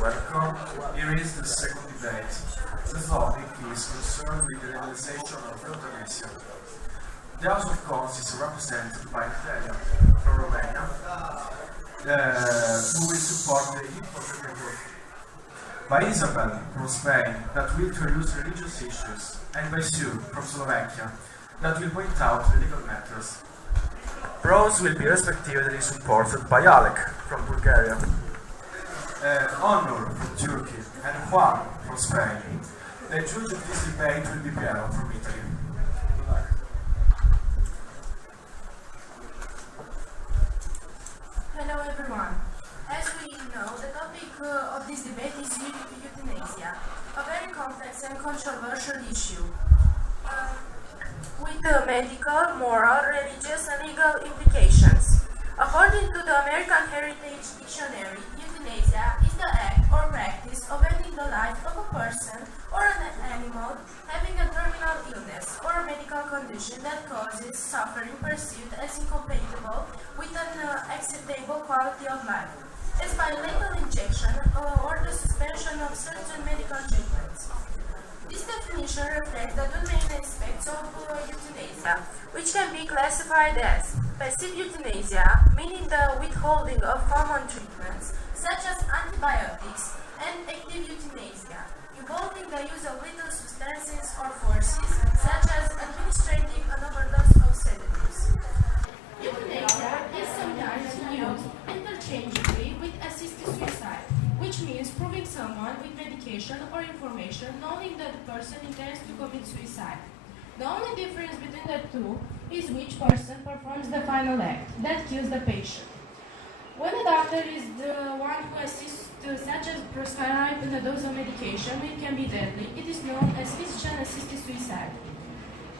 Welcome. Here is the second debate. The topic is concerned with the legalization of euthanasia. The House of Commons is represented by Natalia from Romania, who will support the hypothetical group, by Isabel from Spain, that will introduce religious issues, and by Sue from Slovakia, that will point out the legal matters. Pros will be respectively supported by Alec from Bulgaria, Onur from Turkey, and Juan from Spain. The judge of this debate will be Piero from Italy. Good luck. Hello everyone. As we know, the topic of this debate is euthanasia, a very complex and controversial issue, with medical, moral, religious and legal implications. According to the American Heritage Dictionary, euthanasia is the act or practice of ending the life of a person or an animal having a terminal illness or a medical condition that causes suffering perceived as incompatible with an acceptable quality of life, as by lethal injection or the suspension of certain medical treatments. This definition reflects the two main aspects of euthanasia, which can be classified as passive euthanasia, meaning the withholding of common treatments, such as antibiotics, and active euthanasia, involving the use of lethal substances or forces, such as administrating an overdose of sedatives. Euthanasia is sometimes used interchangeably with assisted suicide, which means proving someone with medication or information knowing that the person intends to commit suicide. The only difference between the two is which person performs the final act that kills the patient. When a doctor is the one who assists, such as prescribing a dose of medication, it can be deadly. It is known as physician-assisted suicide.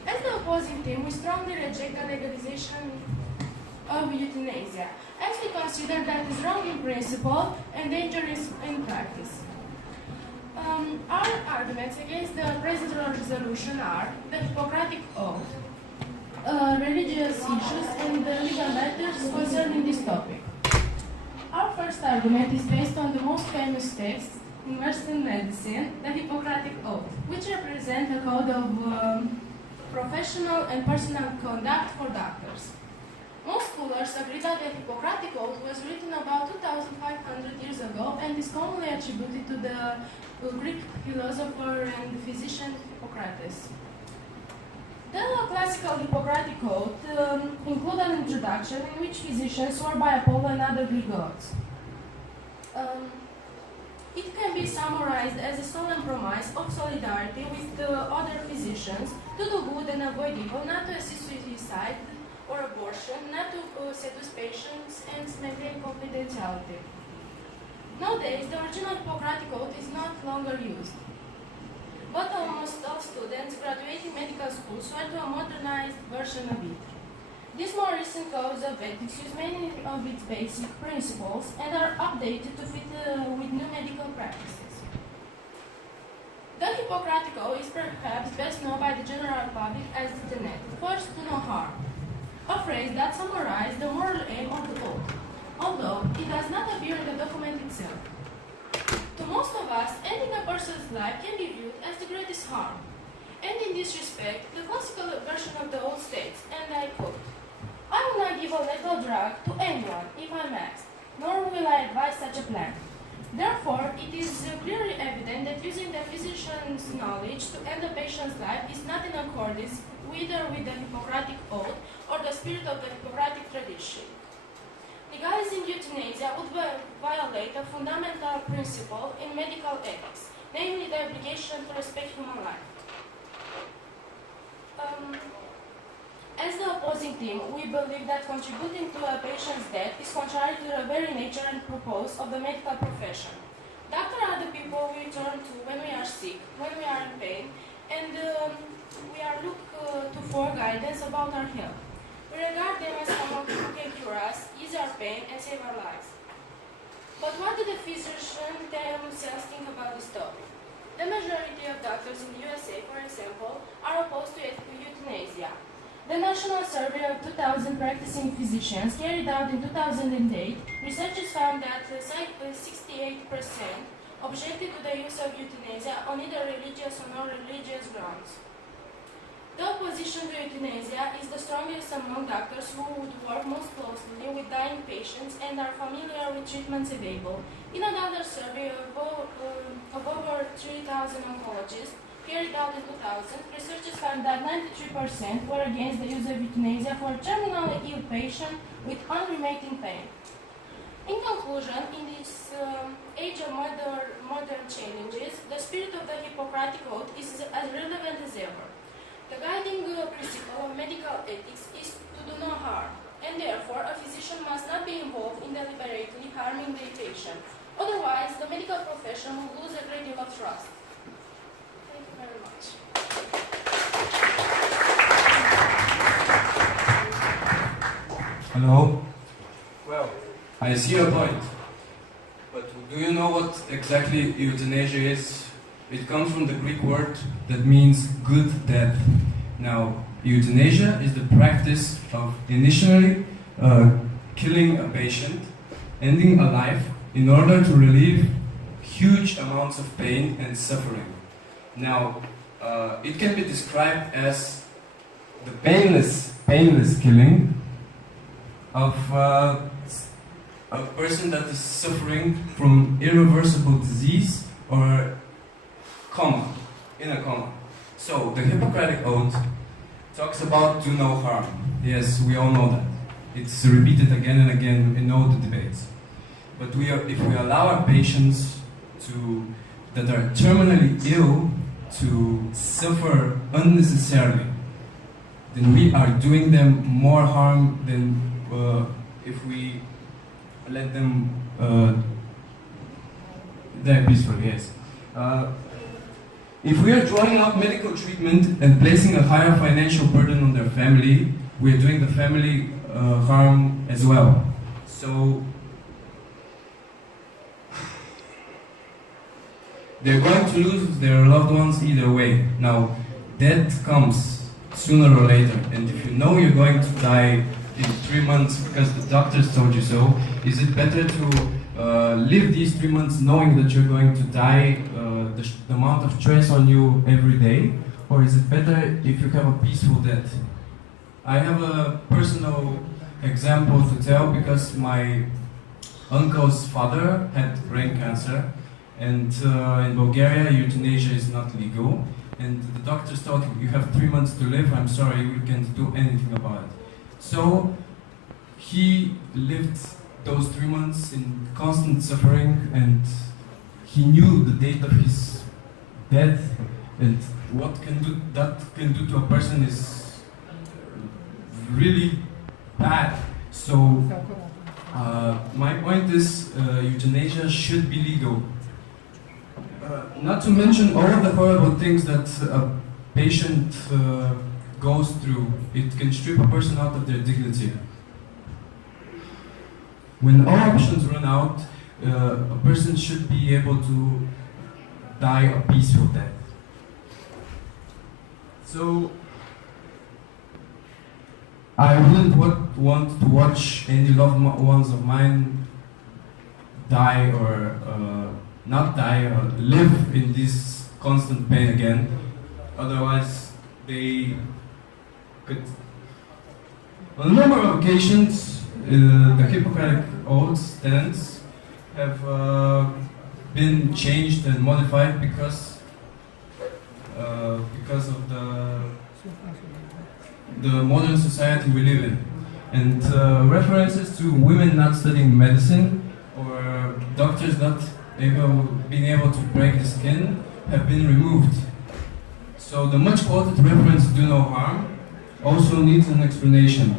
As the opposing team, we strongly reject the legalization of euthanasia, as we consider that is wrong in principle and dangerous in practice. Our arguments against the present resolution are the Hippocratic Oath, religious issues, and the legal matters concerning this topic. Our first argument is based on the most famous text in Western medicine, the Hippocratic Oath, which represents a code of professional and personal conduct for doctors. Most scholars agree that the Hippocratic Oath was written about 2,500 years ago and is commonly attributed to the Greek philosopher and physician Hippocrates. The classical Hippocratic Oath includes an introduction in which physicians swore by Apollo and other Greek gods. It can be summarized as a solemn promise of solidarity with other physicians to do good and avoid evil, not to assist suicide or abortion, not to seduce patients, and maintain confidentiality. Nowadays, the original Hippocratic Oath is not longer used, but almost all students graduating medical schools swear to a modernized version of it. These more recent codes of ethics use many of its basic principles and are updated to fit with new medical practices. The Hippocratic Oath is perhaps best known by the general public as the tenet, first to no harm, a phrase that summarizes the moral aim of the oath, although it does not appear in the document itself. To most of us, ending a person's life can be viewed as the greatest harm, and in this respect, the classical version of the oath states, and I quote, "I will not give a lethal drug to anyone if I'm asked, nor will I advise such a plan." Therefore, it is clearly evident that using the physician's knowledge to end a patient's life is not in accordance either with the Hippocratic Oath or the spirit of the Hippocratic tradition. Legalizing euthanasia would violate a fundamental principle in medical ethics, namely the obligation to respect human life. As the opposing team, we believe that contributing to a patient's death is contrary to the very nature and purpose of the medical profession. Doctors are the people we turn to when we are sick, when we are in pain, and we are looked to for guidance about our health. We regard them as someone who can cure us, ease our pain, and save our lives. But what do the physicians themselves think about this topic? The majority of doctors in the USA, for example, are opposed to euthanasia. The National Survey of 2,000 practicing physicians carried out in 2008, researchers found that 68% objected to the use of euthanasia on either religious or non-religious grounds. The opposition to euthanasia is the strongest among doctors who would work most closely with dying patients and are familiar with treatments available. In another survey of over 3,000 oncologists carried out in 2000, researchers found that 93% were against the use of euthanasia for terminally ill patients with unremitting pain. In conclusion, in this age of modern challenges, the spirit of the Hippocratic Oath is as relevant as ever. The guiding principle of medical ethics is to do no harm, and therefore a physician must not be involved in deliberately harming the patient. Otherwise, the medical profession will lose a great deal of trust. Thank you very much. Hello? Well, I see your point. But do you know what exactly euthanasia is? It comes from the Greek word that means good death. Now, euthanasia is the practice of initially killing a patient, ending a life, in order to relieve huge amounts of pain and suffering. Now, it can be described as the painless killing of a person that is suffering from irreversible disease or in a coma. So, the Hippocratic Oath talks about do no harm. Yes, we all know that. It's repeated again and again in all the debates. But if we allow our patients that are terminally ill to suffer unnecessarily, then we are doing them more harm than if we let them die peacefully, yes. If we are drawing up medical treatment and placing a higher financial burden on their family, we are doing the family harm as well. So they're going to lose their loved ones either way. Now, death comes sooner or later, and if you know you're going to die in 3 months because the doctors told you so, is it better to live these 3 months knowing that you're going to die, the amount of stress on you every day, or is it better if you have a peaceful death? I have a personal example to tell because my uncle's father had brain cancer, and in Bulgaria euthanasia is not legal, and the doctors told him, you have 3 months to live, I'm sorry, we can't do anything about it. So he lived those 3 months in constant suffering, and he knew the date of his death, and what that can do to a person is really bad. So my point is euthanasia should be legal. Not to mention all of the horrible things that a patient goes through. It can strip a person out of their dignity. When all options run out, a person should be able to die a peaceful death. So, I wouldn't want to watch any loved ones of mine die or not die or live in this constant pain again. Otherwise, they could. On a number of occasions, the Hippocratic Oath tenets have been changed and modified because of the modern society we live in, and references to women not studying medicine or doctors not being able to break the skin have been removed. So the much quoted reference "do no harm" also needs an explanation.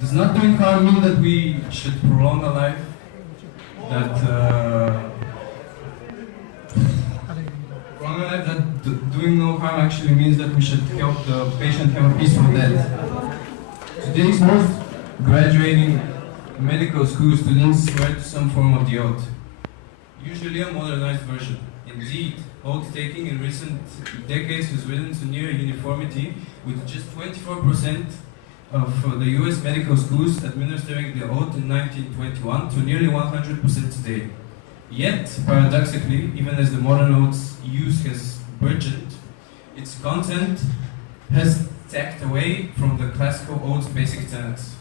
Does not doing harm mean that we should prolong a life? Doing no harm actually means that we should help the patient have a peaceful death. Today's most graduating medical school students swear to some form of the oath, usually a modernized version. Indeed, oath-taking in recent decades has risen to near uniformity, with just 24% of the US medical schools administering the oath in 1921 to nearly 100% today. Yet, paradoxically, even as the modern oath's use has burgeoned, its content has tacked away from the classical oath's basic tenets.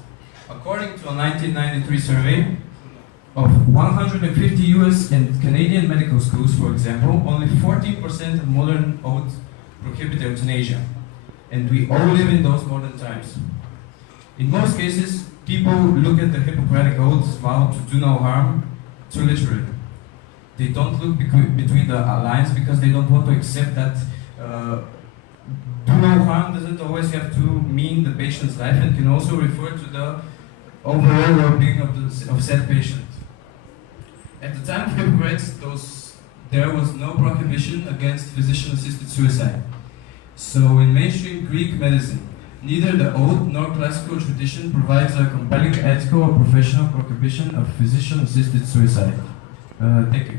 According to a 1993 survey of 150 US and Canadian medical schools, for example, only 14% of modern oaths prohibit euthanasia. And we all live in those modern times. In most cases, people look at the Hippocratic Oath's vow to do no harm too literally. They don't look between the lines because they don't want to accept that do no harm doesn't always have to mean the patient's life and can also refer to the overall well-being of said patient. At the time of Hippocrates, there was no prohibition against physician-assisted suicide. So in mainstream Greek medicine, neither the oath nor classical tradition provides a compelling ethical or professional prohibition of physician-assisted suicide. Thank you.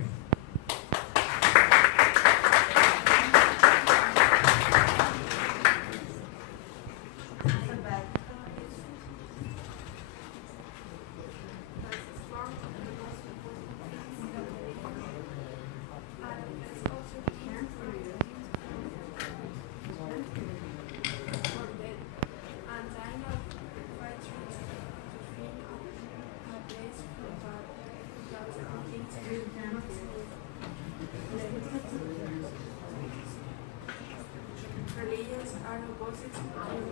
Religions are opposite to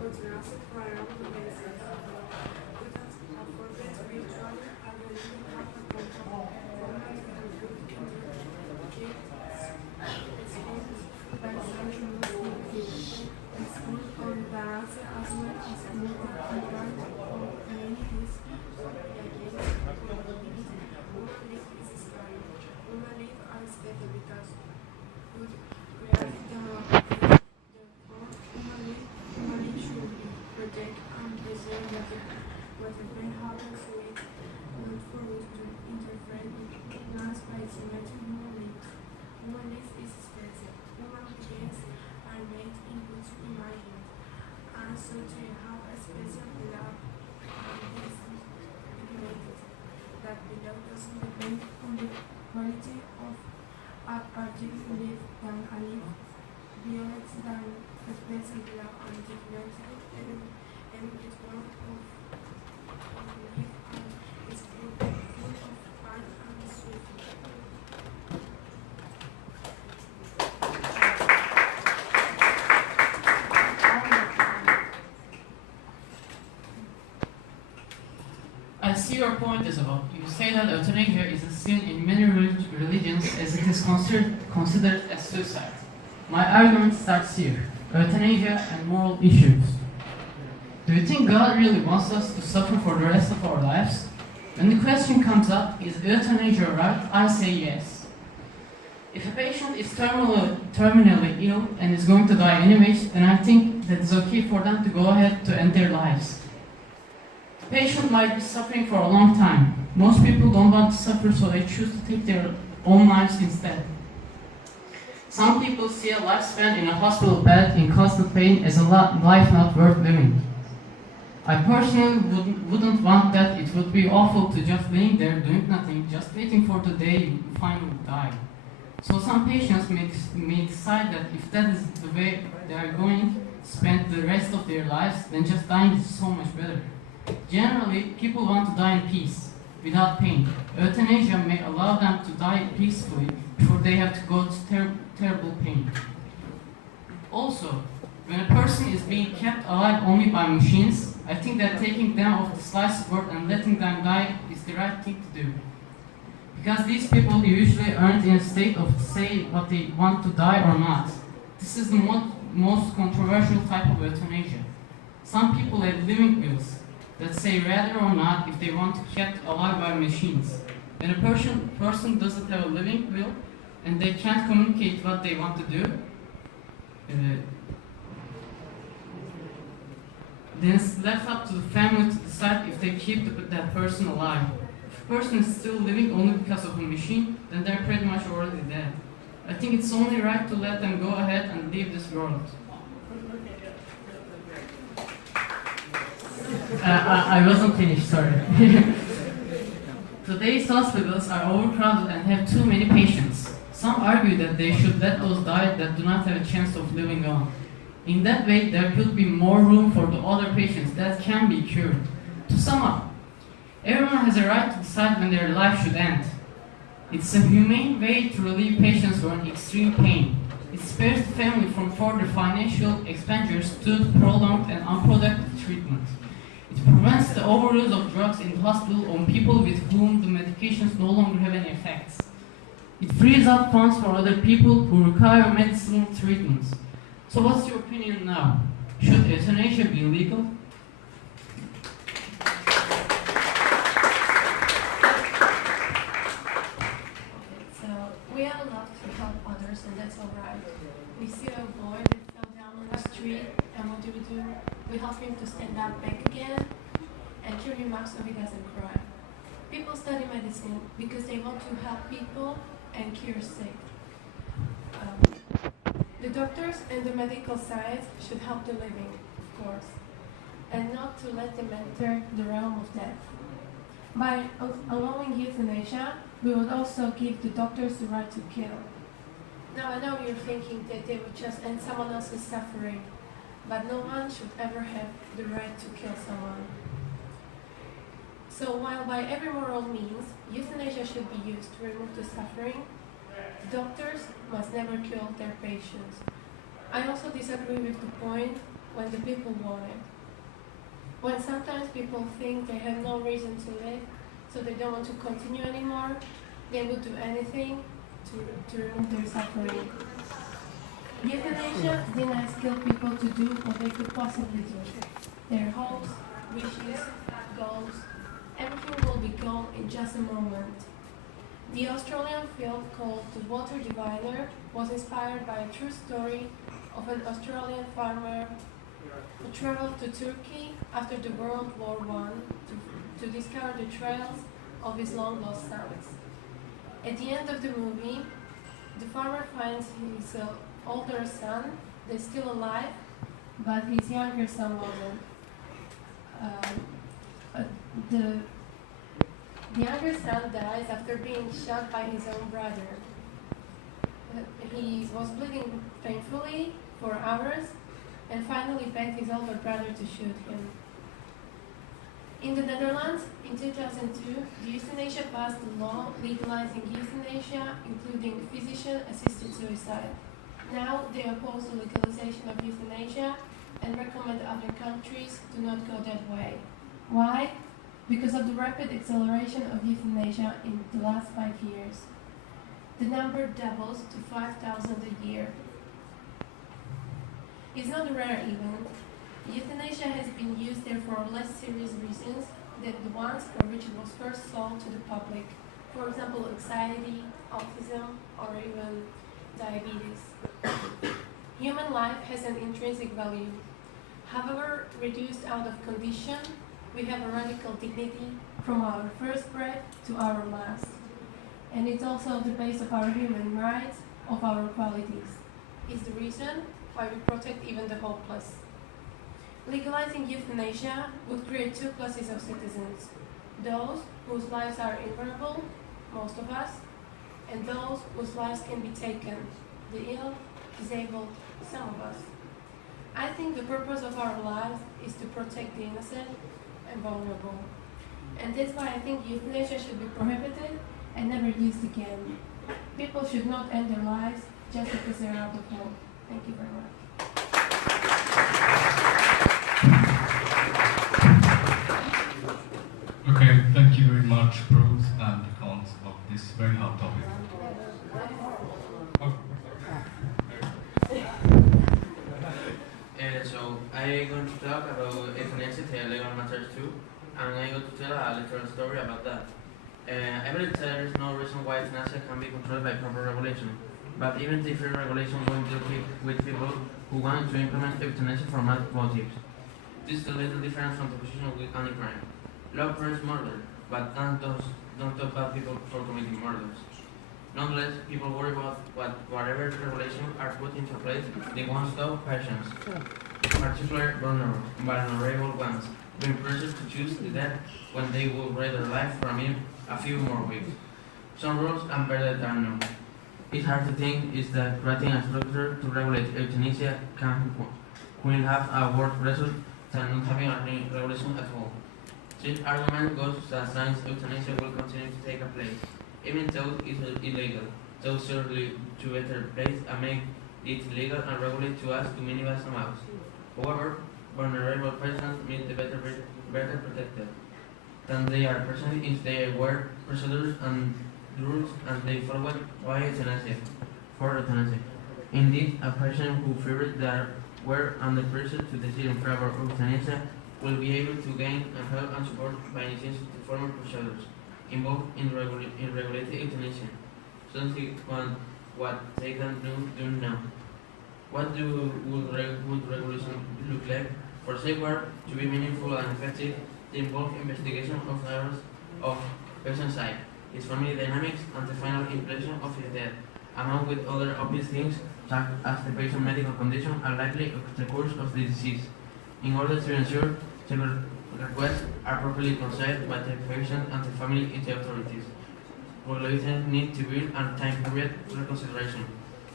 euthanasia for a number of reasons. Without a forget spiritually and religion have a control format to recruit into gift schemes by social movements. The school of euthanasia as well as movement control of communities against human life is scary. Human life are expected because good create the humanly should protect and preserve whatever happens to it, not for us to interfere with plans by cementing human life. Human life is expensive. Human beings are made in good imagined, and so to have a special love and is regulated. That below doesn't depend on the quality of a particular life than a life beyond than the present love and dignity, and it's one of life and it's full of fun and sweet. I see your point, Isabel. You say that euthanasia is a sin in many religions as it is considered as suicide. My argument starts here. Euthanasia and moral issues. Do you think God really wants us to suffer for the rest of our lives? When the question comes up, is euthanasia right? I say yes. If a patient is terminally ill and is going to die anyways, then I think that it's okay for them to go ahead to end their lives. The patient might be suffering for a long time. Most people don't want to suffer, so they choose to take their own lives instead. Some people see a lifespan in a hospital bed in constant pain as a life not worth living. I personally wouldn't want that. It would be awful to just laying there doing nothing, just waiting for the day you finally die. So some patients may decide that if that is the way they are going to spend the rest of their lives, then just dying is so much better. Generally, people want to die in peace, without pain. Euthanasia may allow them to die peacefully before they have to go to terrible pain. Also, when a person is being kept alive only by machines, I think that taking them off the slice of work and letting them die is the right thing to do. Because these people usually aren't in a state of say what they want to die or not. This is the most controversial type of euthanasia. Some people have living wills that say rather or not if they want to be kept alive by machines. When a person doesn't have a living will and they can't communicate what they want to do, then it's left up to the family to decide if they keep that person alive. If a person is still living only because of a machine, then they're pretty much already dead. I think it's only right to let them go ahead and leave this world. I wasn't finished, sorry. Today's hospitals are overcrowded and have too many patients. Some argue that they should let those die that do not have a chance of living on. In that way, there could be more room for the other patients that can be cured. To sum up, everyone has a right to decide when their life should end. It's a humane way to relieve patients who are in extreme pain. It spares the family from further financial expenditures due to prolonged and unproductive treatment. It prevents the overuse of drugs in the hospital on people with whom the medications no longer have any effects. It frees up funds for other people who require medicinal treatments. So what's your opinion now? Should euthanasia be legal? So we all love to help others, and that's alright. We see a boy that fell down on the street, and what do? We help him to stand up back again and cheer him up so he doesn't cry. People study medicine because they want to help people and cure sick. The doctors and the medical science should help the living, of course, and not to let them enter the realm of death. By allowing euthanasia, we would also give the doctors the right to kill. Now I know you're thinking that they would just end someone else's suffering, but no one should ever have the right to kill someone. So while by every moral means, euthanasia should be used to remove the suffering, doctors must never kill their patients. I also disagree with the point when the people want it. When sometimes people think they have no reason to live, so they don't want to continue anymore, they would do anything to remove their suffering. Euthanasia denies skilled people to do what they could possibly do. Their hopes, wishes, goals, everything will be gone in just a moment. The Australian film called The Water Diviner was inspired by a true story of an Australian farmer who traveled to Turkey after the World War I to discover the trails of his long-lost sons. At the end of the movie, the farmer finds his older son that's still alive, but his younger son wasn't. The younger son dies after being shot by his own brother. He was bleeding painfully for hours and finally begged his older brother to shoot him. In the Netherlands, in 2002, the euthanasia passed a law legalizing euthanasia, including physician-assisted suicide. Now they oppose the legalization of euthanasia and recommend other countries to not go that way. Why? Because of the rapid acceleration of euthanasia in the last 5 years. The number doubles to 5,000 a year. It's not a rare event. Euthanasia has been used there for less serious reasons than the ones for which it was first sold to the public. For example, anxiety, autism, or even diabetes. Human life has an intrinsic value. However, reduced out of condition, we have a radical dignity from our first breath to our last. And it's also the base of our human rights, of our qualities. It's the reason why we protect even the hopeless. Legalizing euthanasia would create two classes of citizens. Those whose lives are invulnerable, most of us, and those whose lives can be taken, the ill, disabled, some of us. I think the purpose of our lives is to protect the innocent and vulnerable. And that's why I think euthanasia should be prohibited and never used again. People should not end their lives just because they're out of hope. Thank you very much. Okay, thank you very much, pros and cons of this very hot topic. So I'm going to talk about euthanasia, the legal matters too, and I'm going to tell a little story about that. I believe there is no reason why euthanasia can be controlled by proper regulation, but even different regulation won't deal with people who want to implement euthanasia for bad motives. This is a little different from the position with any crime. Law prevents murder, but don't stop bad people for committing murders. Nonetheless, people worry about whatever regulations are put into place, they won't stop patients, particularly vulnerable ones, being pressured to choose the death when they would rather life for a a few more weeks. Some rules and better than none. It's hard to think is that creating a structure to regulate euthanasia will have a worse result than not having any regulation at all. This argument goes that since euthanasia will continue to take place, even though it is illegal, so surely to better place and make it legal and regulate to us to minimize amounts. However, vulnerable persons mean the better protected than they are presently if they are aware procedures and rules and they follow by euthanasia for euthanasia. Indeed, a person who feared that were under pressure to decide in favor of euthanasia will be able to gain help and support by initiating the formal procedures involved in regulated euthanasia. Something what they can do now. What would regulation look like? For safeguard to be meaningful and effective, they involve investigation of errors of patient's side, his family dynamics, and the final impression of his death, among with other obvious things such as the patient's medical condition and likely the course of the disease. In order to ensure several requests are properly considered by the patient and the family in the authorities, regulations need to build a time period for consideration.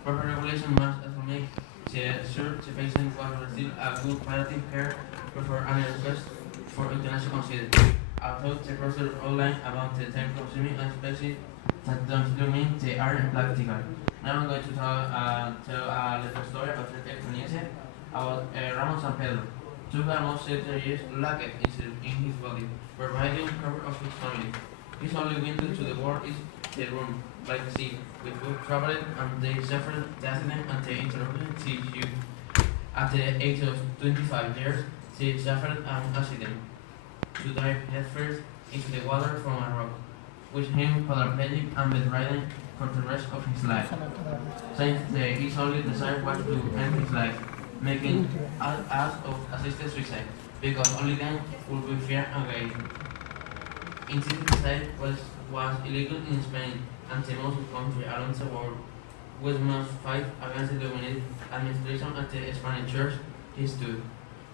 Proper regulation must also make sure the patient will receive a good palliative care before any request for euthanasia considered. Although the procedure outline about the time consuming and especially that don't mean they are impractical. Now I'm going to tell a little story about euthanasia about Ramon San Pedro. Took almost 30 years lacked in his body, providing cover of his family. His only window to the world is the room, like the sea, with food traveled and they suffered the accident and the interruption to you. At the age of 25 years, she suffered an accident to dive headfirst into the water from a rock, which him paraplegic and bedridden for the rest of his life. Since his only desire was to end his life, making acts of assisted suicide, because only then would be fair and gay. Assisted suicide was illegal in Spain and the most country around the world, which must fight against the dominant administration of the Spanish Church. He stood.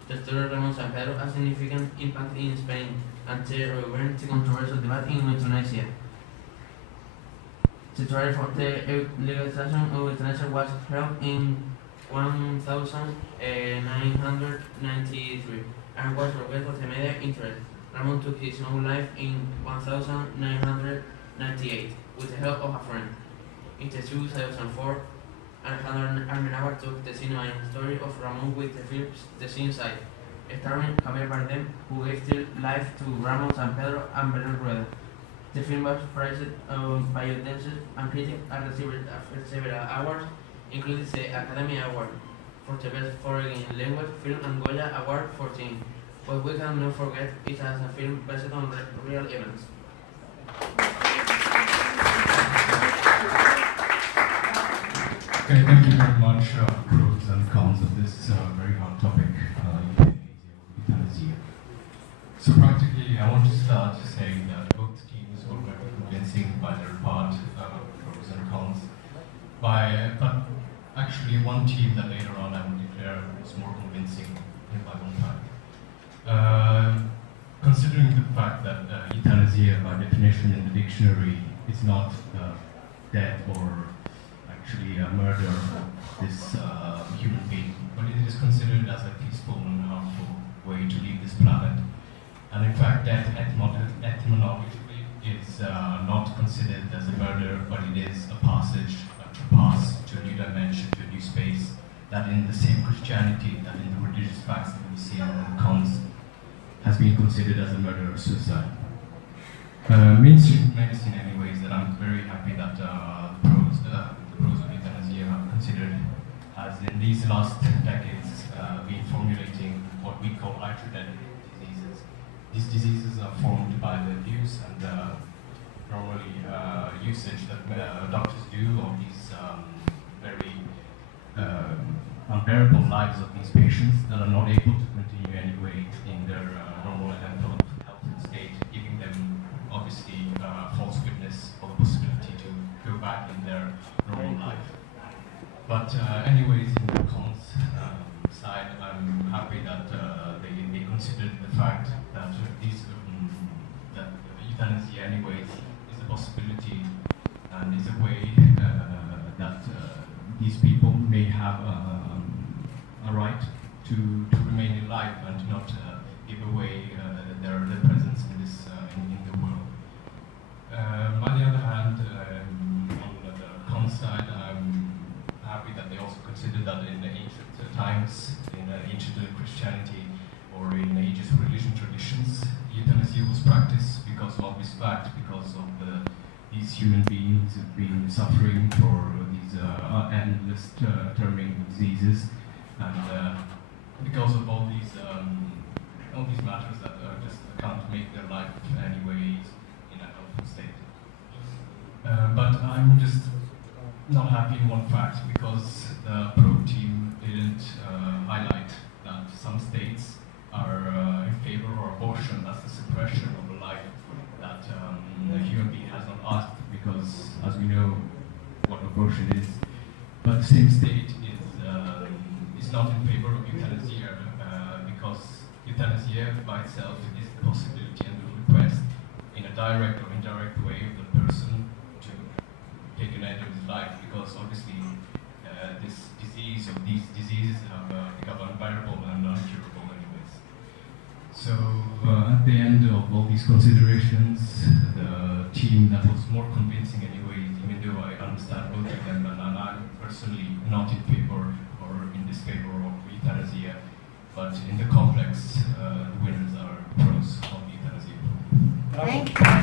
The story of Ramon San Pedro has significant impact in Spain and the revered controversial debate in Euthanasia. The trial for the legalization of euthanasia was held in 1993 and was revealed for the media interest. Ramon took his own life in 1998 with the help of a friend. In 2004, Alejandro Armenábar took the cinema story of Ramon with the film The Sin Side, starring Javier Bardem, who gave their life to Ramon San Pedro and Belén Rueda. The film was praised by audiences and critics and received several awards, including the Academy Award for the Best Foreign Language Film and Goya Award 14. But we cannot forget it as a film based on real events. Okay, thank you very much, pros and cons of this very hot topic, euthanasia. So practically, I want to start saying that both teams were very convincing by their part, pros and cons. But actually, one team that later on I will declare was more convincing by one time. Considering the fact that euthanasia, by definition in the dictionary, is not death or actually a murder of this human being, but it is considered as a peaceful and harmful way to leave this planet. And in fact, death etymologically is not considered as a murder, but it is a passage to pass to a new dimension, to a new space, that in the same Christianity, that in the religious facts that we see in the cons, has been considered as a murder or suicide. Mainstream medicine, anyways, that I'm very happy that the pros of euthanasia have considered, has in these last 10 decades been formulating what we call identity diseases. These diseases are formed by the use and normally usage that doctors do of these very unbearable lives of these patients that are not able to continue anyway in their normal health state, giving them obviously false witness of the possibility to go back in their normal life. But anyways, in the cons side, I'm happy that they considered the fact that that euthanasia anyways these people may have a right to remain in life and to not give away their presence in this in the world. By the other hand, on the con side, I'm happy that they also considered that in the ancient times, in ancient Christianity or in ancient religion traditions, euthanasia was practiced because of this fact, because of these human beings have been suffering for these endless terming diseases, and because of all these matters that just can't make their life anyways in a healthy state. But I'm just not happy in one fact, because the probe team didn't highlight that some states are in favor of abortion as the suppression of a life that a human being has not asked, because as we know what abortion is, but the same state is not in favor of euthanasia, because euthanasia by itself is the possibility and the request in a direct or indirect way of the person to take an end of his life, because obviously this disease or these diseases have become unbearable and uncurable anyways. So at the end of all these considerations, the team that was more convincing anyways, even though I understand both of them, and I'm personally not in favor or in disfavor of euthanasia, but in the complex, the winners are pros of euthanasia. Thank you.